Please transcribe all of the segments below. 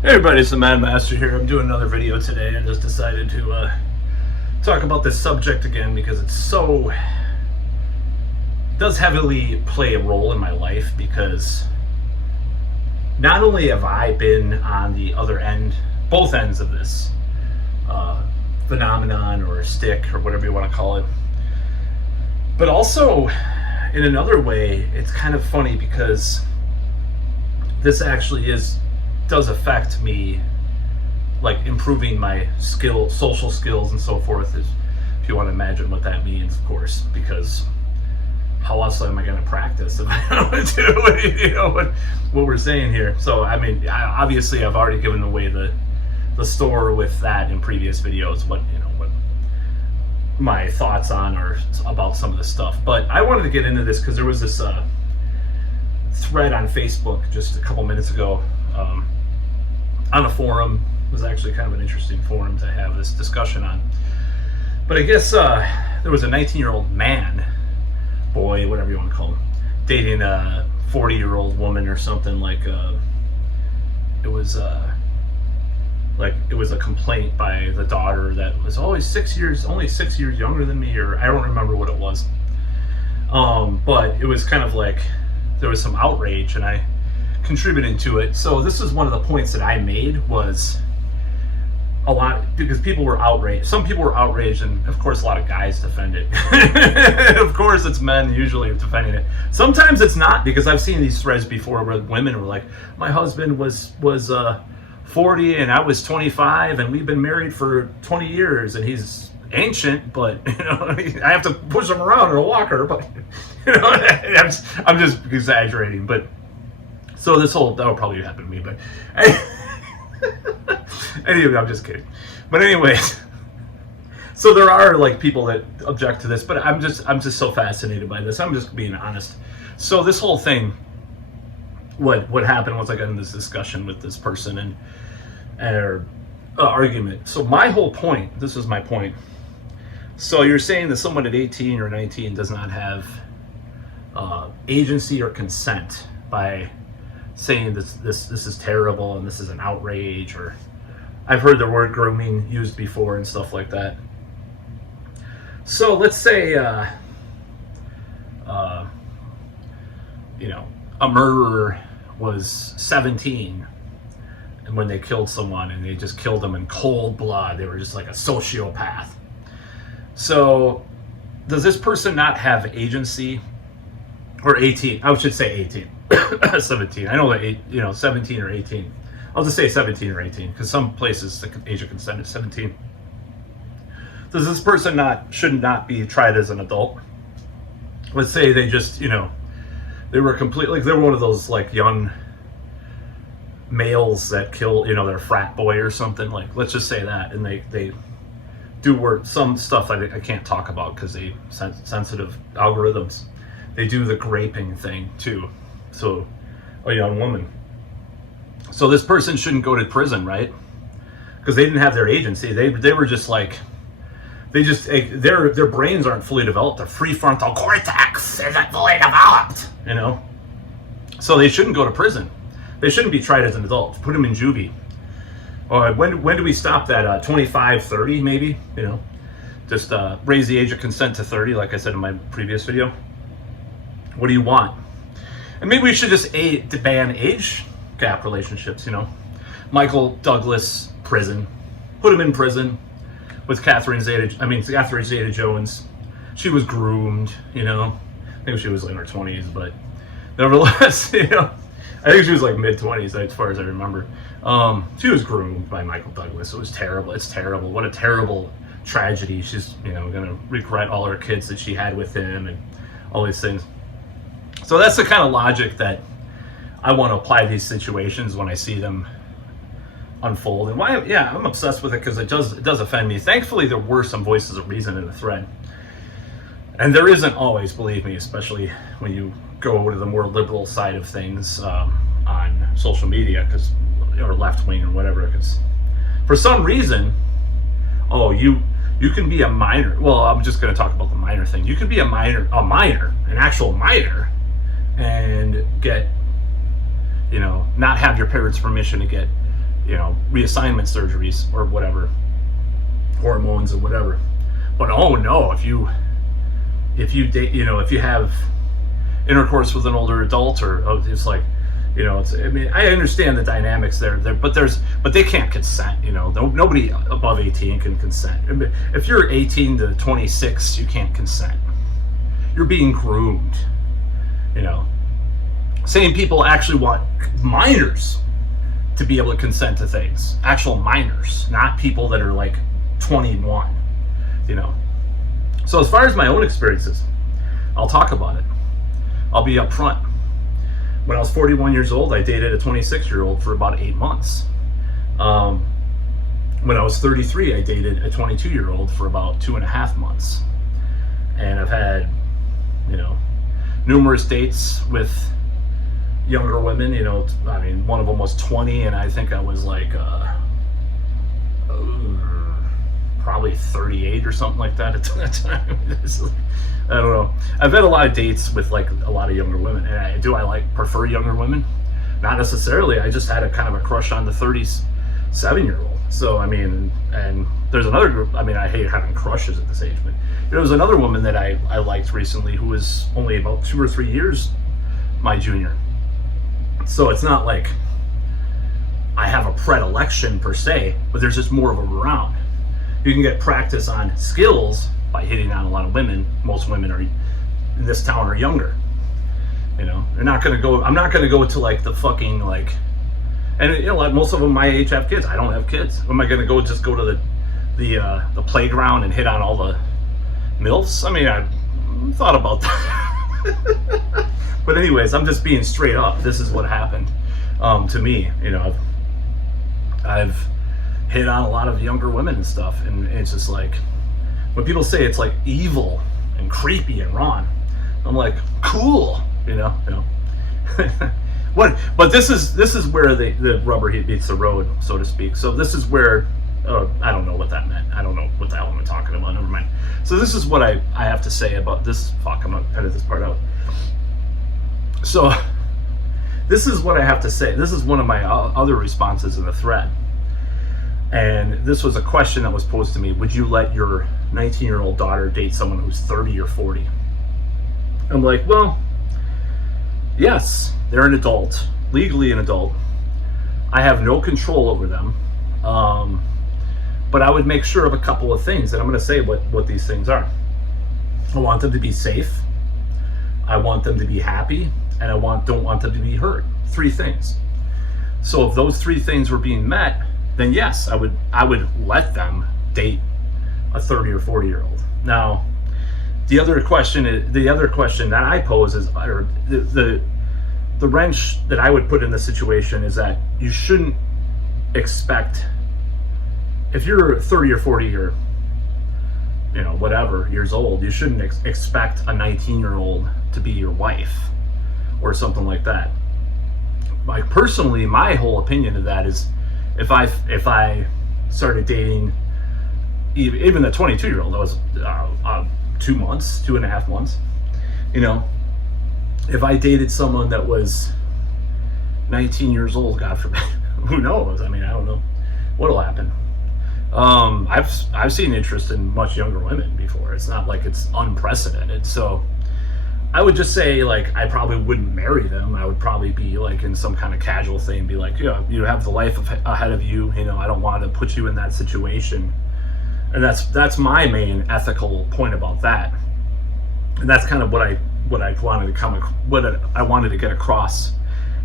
Hey everybody, it's the Mad Master here. I'm doing another video today and just decided to talk about this subject again because does heavily play a role in my life, because not only have I been on the other end, both ends of this phenomenon or stick or whatever you want to call it, but also in another way, it's kind of funny because this actually does affect me, like improving my social skills and so forth, if you want to imagine what that means, of course, because how else am I going to practice if I don't do what we're saying here? So I mean, obviously I've already given away the store with that in previous videos, what my thoughts on or about some of this stuff. But I wanted to get into this because there was this thread on Facebook just a couple minutes ago, on a forum. It was actually kind of an interesting forum to have this discussion on. But I guess there was a 19-year-old man, boy, whatever you want to call him, dating a 40-year-old woman or something. It was a complaint by the daughter that was only 6 years younger than me, or I don't remember what it was. But it was kind of like there was some outrage, and I contributing to it. So this is one of the points that I made, was a lot, because people were outraged. Some people were outraged, and of course a lot of guys defend it. Of course it's men usually defending it. Sometimes it's not, because I've seen these threads before where women were like, my husband was 40 and I was 25 and we've been married for 20 years and he's ancient, but I have to push him around in a walker, but I'm just exaggerating. But so that'll probably happen to me, but anyway, I'm just kidding. But anyways, so there are like people that object to this, but I'm just so fascinated by this. I'm just being honest. So this whole thing, what happened once I got in this discussion with this person and argument. So my whole point, this is my point. So you're saying that someone at 18 or 19 does not have agency or consent by saying this is terrible and this is an outrage, or I've heard the word grooming used before and stuff like that. So let's say a murderer was 17 and when they killed someone, and they just killed them in cold blood, they were just like a sociopath. So does this person not have agency? Or 18, I should say 18. 17. I know that 17 or 18. I'll just say 17 or 18, because some places the age of consent is 17. Does this person should not be tried as an adult? Let's say they just, they were completely, they were one of those like young males that kill, their frat boy or something. Like, let's just say that, and they do some stuff that I can't talk about because they sensitive algorithms. They do the graping thing too. So a young woman. So this person shouldn't go to prison, right? Because they didn't have their agency. They were just like, their brains aren't fully developed. Their prefrontal cortex isn't fully developed, So they shouldn't go to prison. They shouldn't be tried as an adult. Put them in juvie. When do we stop that? 25, 30 maybe? Just raise the age of consent to 30, like I said in my previous video. What do you want? And maybe we should just ban age gap relationships, Michael Douglas, prison. Put him in prison with Catherine Zeta-Jones. She was groomed, Maybe she was in her 20s, but nevertheless, I think she was like mid-20s as far as I remember. She was groomed by Michael Douglas. It was terrible. It's terrible. What a terrible tragedy. She's, going to regret all her kids that she had with him and all these things. So that's the kind of logic that I want to apply to these situations when I see them unfold. And I'm obsessed with it because it does offend me. Thankfully, there were some voices of reason in the thread. And there isn't always, believe me, especially when you go to the more liberal side of things on social media, or left wing or whatever. Because for some reason, you can be a minor. Well, I'm just going to talk about the minor thing. You can be an actual minor, and get, not have your parents' permission to get, reassignment surgeries or whatever, hormones or whatever. But oh no, if you date, if you have intercourse with an older adult, or it's like, I understand the dynamics there, but they can't consent. Nobody above 18 can consent. If you're 18 to 26, you can't consent. You're being groomed. Same people actually want minors to be able to consent to things. Actual minors, not people that are like 21. So as far as my own experiences, I'll talk about it. I'll be upfront. When I was 41 years old, I dated a 26-year-old for about 8 months. When I was 33, I dated a 22-year-old for about 2.5 months. And I've had, numerous dates with younger women. One of them was 20, and I think I was like probably 38 or something like that at that time. I don't know. I've had a lot of dates with like a lot of younger women, and I prefer younger women? Not necessarily. I just had a kind of a crush on the 37-year-old. So and there's another group. I hate having crushes at this age, but there was another woman that I liked recently who was only about 2 or 3 years my junior. So it's not like I have a predilection per se, but there's just more of them around. You can get practice on skills by hitting on a lot of women. Most women in this town are younger. They're not gonna go. I'm not gonna go to like the fucking like, and like most of them my age have kids. I don't have kids. Am I gonna go to the playground and hit on all the MILFs? I thought about that. But anyways, I'm just being straight up. This is what happened to me. I've hit on a lot of younger women and stuff, and it's just like, when people say it's like evil and creepy and wrong, I'm like, cool, what? But this is where the rubber meets the road, so to speak. So this is where I don't know what that meant. I don't know what the hell I'm talking about. Never mind. So this is what I have to say about this. Fuck, I'm gonna edit this part out. So this is what I have to say. This is one of my other responses in the thread. And this was a question that was posed to me. Would you let your 19-year-old daughter date someone who's 30 or 40? I'm like, well, yes, they're an adult, legally an adult. I have no control over them. But I would make sure of a couple of things, and I'm going to say what these things are. I want them to be safe. I want them to be happy, and I don't want them to be hurt. 3 things. So if those 3 things were being met, then yes, I would let them date a 30 or 40-year-old. Now, the other question that I pose is, or the wrench that I would put in the situation is that you shouldn't expect, if you're 30 or 40 or whatever years old, you shouldn't expect a 19-year-old to be your wife or something like that. Like, personally, my whole opinion of that is, if I started dating even the 22-year-old, that was 2.5 months. If I dated someone that was 19 years old, God forbid, who knows? I don't know what'll happen. I've seen interest in much younger women before. It's not like it's unprecedented. So I would just say, like, I probably wouldn't marry them. I would probably be like in some kind of casual thing, be like, you have the life ahead of you. I don't want to put you in that situation. And that's my main ethical point about that. And that's kind of what I wanted to get across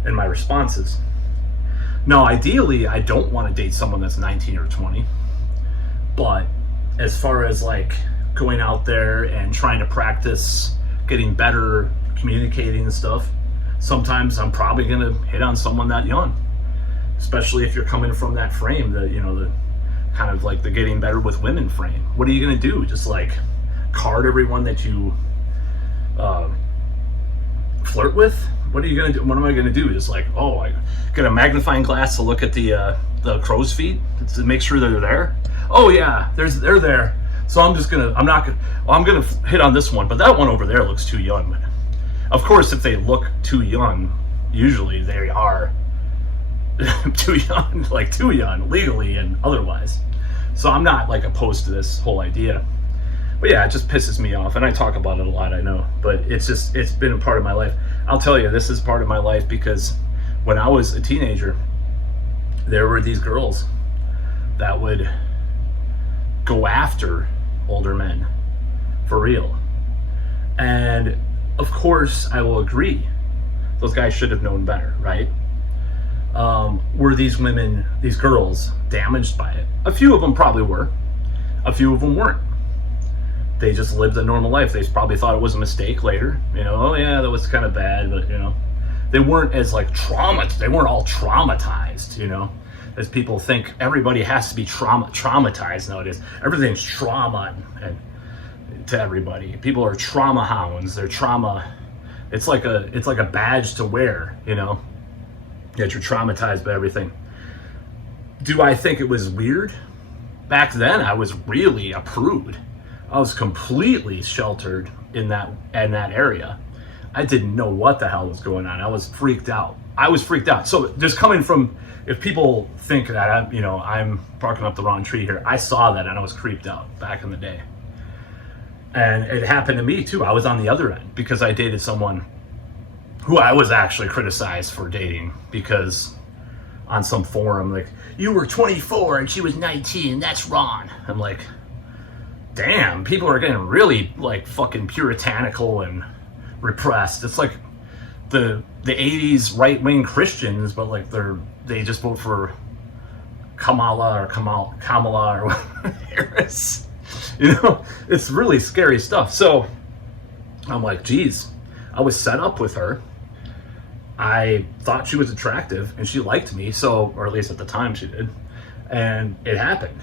in my responses. No, ideally, I don't want to date someone that's 19 or 20. But as far as like going out there and trying to practice getting better communicating and stuff, sometimes I'm probably going to hit on someone that young, especially if you're coming from that frame, the kind of like the getting better with women frame. What are you going to do? Just like card everyone that you flirt with? What are you going to do? What am I going to do? Just like, I get a magnifying glass to look at the crow's feet to make sure they're there. Oh yeah, they're there. So I'm gonna hit on this one, but that one over there looks too young. Of course, if they look too young, usually they are too young, like too young, legally and otherwise. So I'm not like opposed to this whole idea. But yeah, it just pisses me off, and I talk about it a lot, I know, but it's been a part of my life. I'll tell you, this is part of my life because when I was a teenager, there were these girls that would go after older men for real. And of course, I will agree, those guys should have known better, right? Were these women, these girls, damaged by it? A few of them probably were. A few of them weren't. They just lived a normal life. They probably thought it was a mistake later. You know, oh yeah, that was kind of bad, but you know, they weren't as like they weren't all traumatized, you know, as people think. Everybody has to be traumatized nowadays. Everything's trauma and to everybody. People are trauma hounds. They're trauma. It's like a badge to wear, you know, that you're traumatized by everything. Do I think it was weird? Back then, I was really a prude. I was completely sheltered in that area. I didn't know what the hell was going on. I was freaked out. So just coming from, if people think that I'm barking up the wrong tree here, I saw that and I was creeped out back in the day. And it happened to me too. I was on the other end because I dated someone who I was actually criticized for dating because on some forum, like, you were 24 and she was 19, that's wrong. I'm like, damn, people are getting really like fucking puritanical and repressed. It's like the 80s right-wing Christians, but like they just vote for Kamala or Harris. You know, it's really scary stuff. So I'm like, geez, I was set up with her. I thought she was attractive and she liked me, so, or at least at the time she did. And it happened.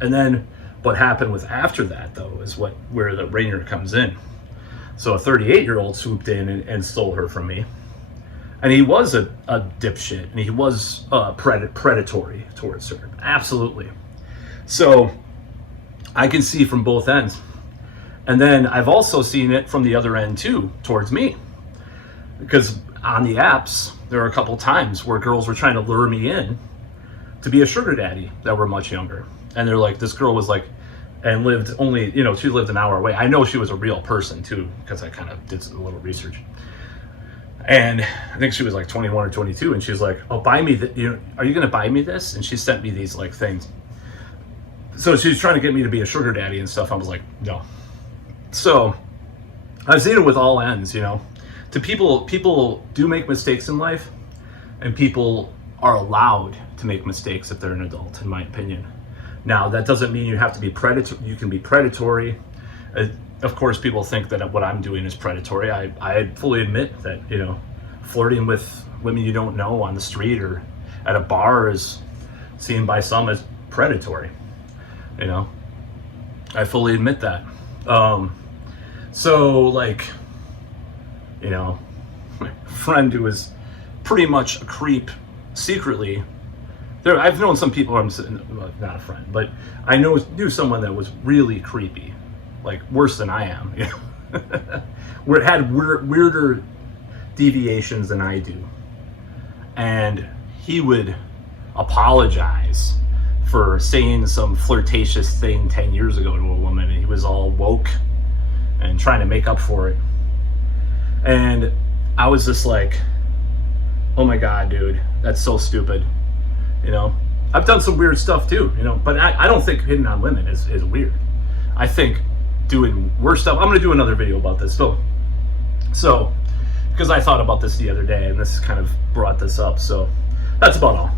And then what happened with after that, though, is where the ringer comes in. So a 38-year-old swooped in and stole her from me. And he was a dipshit, and he was predatory towards her. Absolutely. So I can see from both ends. And then I've also seen it from the other end, too, towards me. Because on the apps, there are a couple times where girls were trying to lure me in to be a sugar daddy that were much younger. And they're like, this girl was like, and lived only, you know, she lived an hour away. I know she was a real person too, because I kind of did a little research. And I think she was like 21 or 22, and she was like, oh, buy me, are you going to buy me this? And she sent me these like things. So she was trying to get me to be a sugar daddy and stuff. I was like, no. So I've seen it with all ends, you know. To people do make mistakes in life, and people are allowed to make mistakes if they're an adult, in my opinion. Now, that doesn't mean you have to be predatory. You can be predatory. Of course, people think that what I'm doing is predatory. I fully admit that, you know, flirting with women you don't know on the street or at a bar is seen by some as predatory. You know, I fully admit that. So, like, you know, my friend who was pretty much a creep secretly. I've known some people, not a friend, but I knew someone that was really creepy, like worse than I am, you know? Where it had weirder deviations than I do. And he would apologize for saying some flirtatious thing 10 years ago to a woman, and he was all woke and trying to make up for it. And I was just like, oh my God, dude, that's so stupid. You know, I've done some weird stuff too, you know, but I don't think hitting on women is weird. I think doing worse stuff, I'm going to do another video about this. So, because I thought about this the other day and this kind of brought this up. So that's about all.